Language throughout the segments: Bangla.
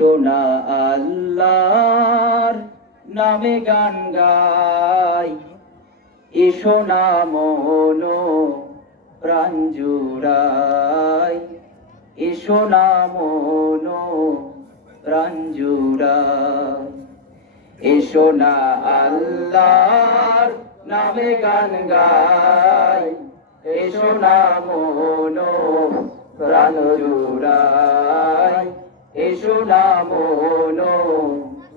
এসো না আল্লাহর নামে গান গাই, এসো না মন প্রাণ জুড়াই, এসো না মন প্রাণ জুড়াই। এসো না আল্লাহর নামে গান গাই, এসো না মন প্রাণ জুড়াই, এসো না মন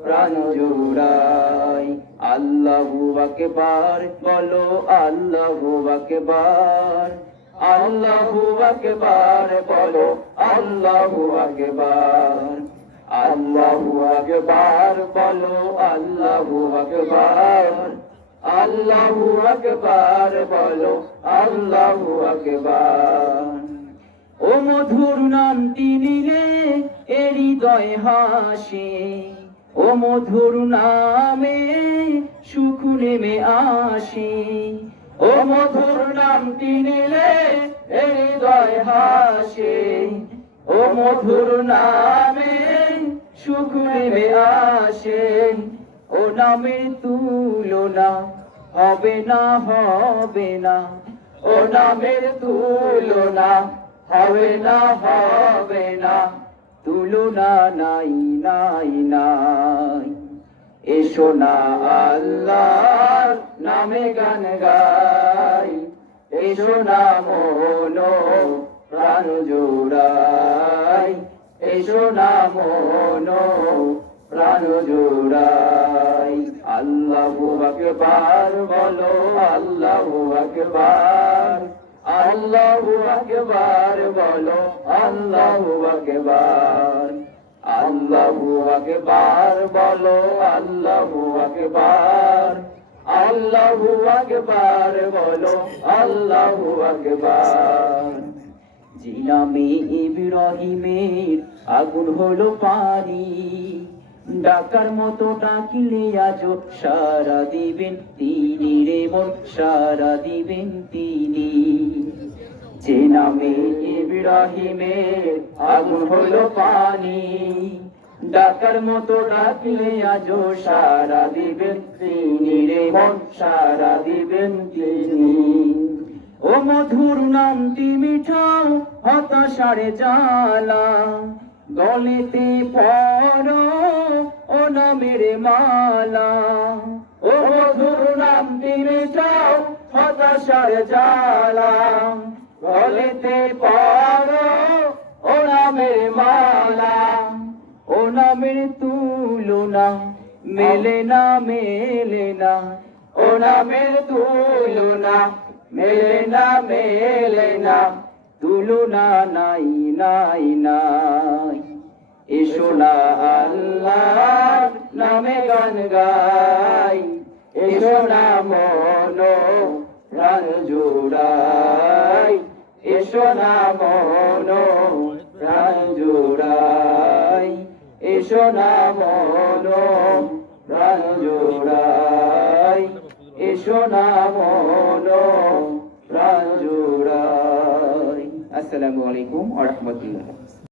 প্রাণ জুড়াই। আল্লাহু আকবার বলো, আল্লাহু আকবার, আল্লাহু আকবার বলো, আল্লাহু আকবার, আল্লাহু আকবার বলো, আল্লাহু আকবার, আল্লাহু আকবার বলো, আল্লাহু আকবার। ও মধুর নামটি নিলে এ হৃদয় হাসে, ও মধুর নামে সুখ নেমে আসে, ও মধুর নামটি নিলে এ হৃদয় হাসে, ও মধুর নামে সুখ নেমে আসে। ও নামের তুলনা হবে না, হবে না, ও নামের তুলনা হবে না, হবে না, তুলনা নাই নাই নাই। এসো না আল্লাহর নামে গান গাই, এসো না মন প্রাণ জোড়াই, এসো না মন প্রাণ জোড়াই। আল্লাহু আকবার বলো, আল্লাহু আকবার, আল্লাহু আকবার বলো, আল্লাহু আকবার, আল্লাহু আকবার বলো, আল্লাহু আকবার, আল্লাহু আকবার বলো, আল্লাহু আকবার। যে নামে ইব্রাহিমের আগুন হলো পানি, ডাকার মতো ডাকিলে আজও সারা দিবেন তিনি রে মন, সারা দিবেন তিনি। যে নামে ইব্রাহিমের আগুন হলো পানি, ডাকার মতো ডাকলে আজও সারা দিবেন তিনি রে মন, সারা দিবেন তিনি। ও মধুর নামটি মিঠাও হতাশার জ্বালা, গলেতে পরো ও নামের মালা। ও মধুর নামটি মিঠাও হতাশার জ্বালা, গলেতে পরো ও নামের মালা। ও নামের তুলনা মেলে না, মেলে না, ও নামের তুলনা মেলে না, মেলে না, তুলনা নাই নাই নাই। এসো না আল্লাহর নামে গান গাই, এসো না মন প্রাণ জোড়াই, এসো না মন প্রাণ জোড়াই, এসো না মন প্রাণ জোড়াই, এসো না মন প্রাণ জোড়াই। আসসালামু আলাইকুম ওয়া রাহমাতুল্লাহ।